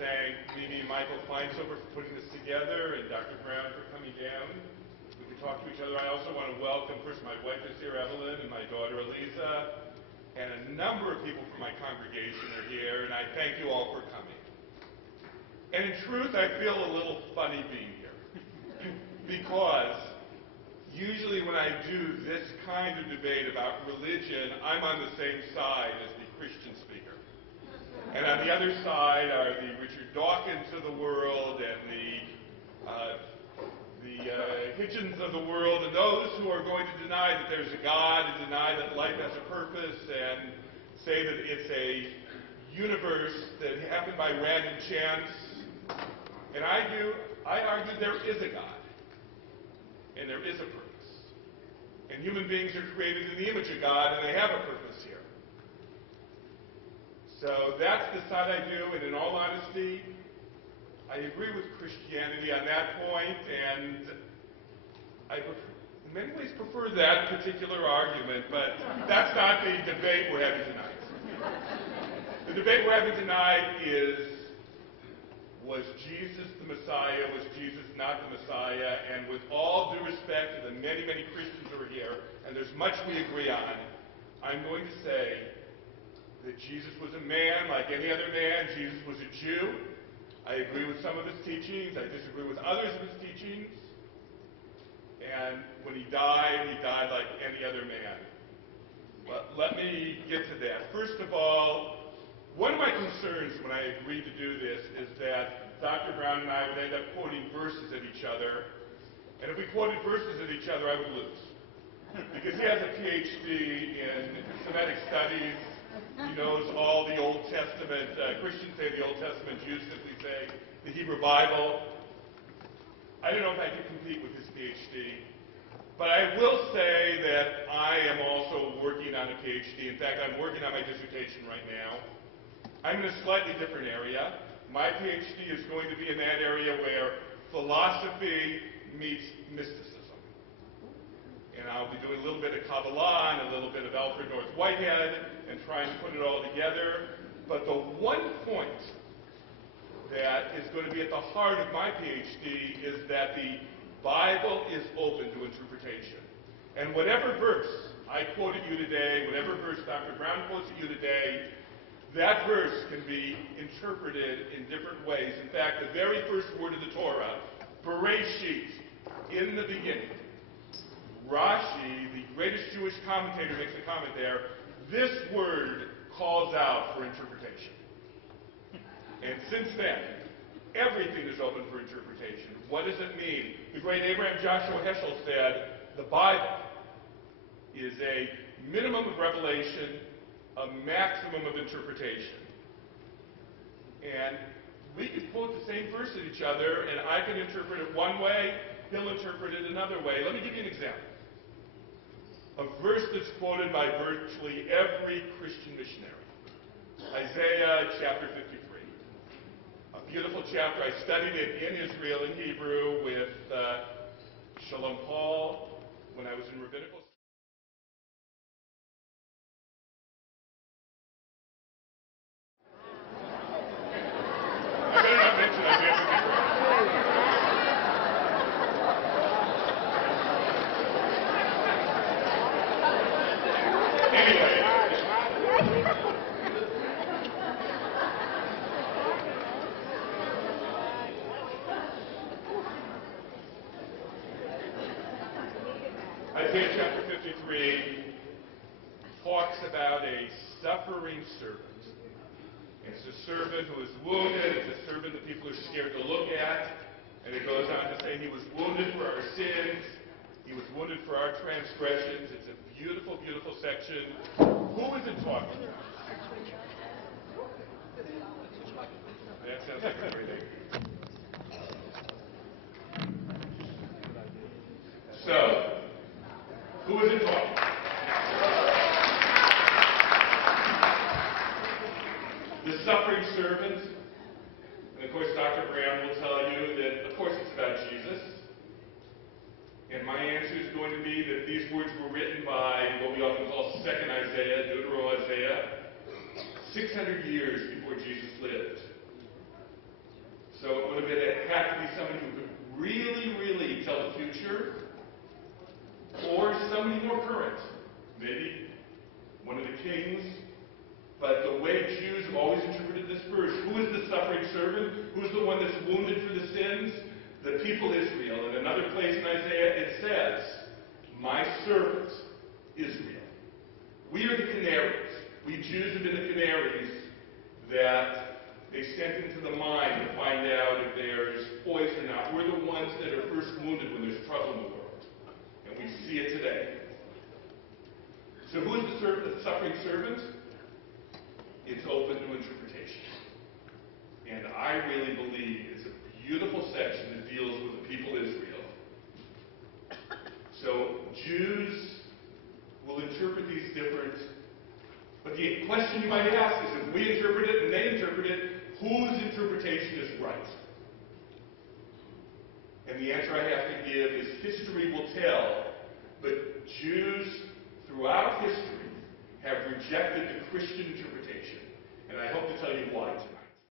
thank Mimi and Michael Feinsober for putting this together and Dr. Brown for coming down. We can talk to each other. I also want to welcome, first, my wife is here, Evelyn, and my daughter, Eliza, and a number of people from my congregation are here, and I thank you all for coming. And in truth, I feel a little funny being here. Because usually when I do this kind of debate about religion, I'm on the same side as the Christian speaker. And on the other side are the Richard Dawkins of the world and the Hitchens of the world, and those who are going to deny that there's a God and deny that life has a purpose and say that it's a universe that happened by random chance. And I argue there is a God, and there is a purpose. And human beings are created in the image of God, and they have a purpose here. So that's the side I do, and in all honesty, I agree with Christianity on that point, and I in many ways prefer that particular argument, but that's not the debate we're having tonight. The debate we're having tonight is, was Jesus the Messiah? Was Jesus not the Messiah? And with all due respect to the many, many Christians who are here, and there's much we agree on, I'm going to say that Jesus was a man like any other man. Jesus was a Jew. I agree with some of his teachings. I disagree with others of his teachings. And when he died like any other man. But let me get to that. First of all, one of my concerns when I agreed to do this is that Dr. Brown and I would end up quoting verses at each other. And if we quoted verses at each other, I would lose. Because he has a PhD in Semitic studies. He knows all the Old Testament. Christians say the Old Testament. Jews simply say the Hebrew Bible. I don't know if I could compete with his PhD. But I will say that I am also working on a PhD. In fact, I'm working on my dissertation right now. I'm in a slightly different area. My PhD is going to be in that area where philosophy meets mysticism. And I'll be doing a little bit of Kabbalah and a little bit of Alfred North Whitehead and trying to put it all together. But the one point that is going to be at the heart of my PhD is that the Bible is open to interpretation. And whatever verse I quoted you today, whatever verse Dr. Brown quotes you today, that verse can be interpreted in different ways. In fact, the very first word of the Torah, Bereshit, in the beginning. Rashi, the greatest Jewish commentator, makes a comment there. This word calls out for interpretation. And since then, everything is open for interpretation. What does it mean? The great Abraham Joshua Heschel said, the Bible is a minimum of revelation, a maximum of interpretation. And we could quote the same verse at each other, and I can interpret it one way, he'll interpret it another way. Let me give you an example. A verse that's quoted by virtually every Christian missionary. Isaiah chapter 53. A beautiful chapter. I studied it in Israel in Hebrew with Shalom Paul when I was in rabbinical. I better not mention Isaiah 53. Anyway. Isaiah chapter 53 talks about a suffering servant. It's a servant who is wounded. It's a servant that people are scared to look at. And it goes on to say he was wounded for our sins. He was wounded for our transgressions. It's a beautiful, beautiful section. Who is it talking about? That sounds like a great idea. So, who is it talking about? The suffering servant. And of course, Dr. Brown will tell you that, of course, it's about Jesus. And my answer is going to be that these words were written by what we often call Second Isaiah, Deutero-Isaiah, 600 years before Jesus lived. So it would have had to be somebody who could really, really tell the future, or somebody more current. Maybe one of the kings. But the way Jews have always interpreted this verse, who is the suffering servant? Who is the one that's wounded for the sins? The people Israel. In another place in Isaiah it says, my servant Israel. We are the canaries. We Jews have been the canaries that they sent into the mine to find out if there's poison or not. We're the ones that are first wounded when there's trouble in the world. And we see it today. So who is the suffering servant? It's open to interpretation. And I really believe it's a beautiful section that deals with the people Israel. So Jews will interpret these different. But the question you might ask is, if we interpret it and they interpret it, whose interpretation is right? And the answer I have to give is history will tell, but Jews throughout history have rejected the Christian interpretation. And I hope to tell you why tonight.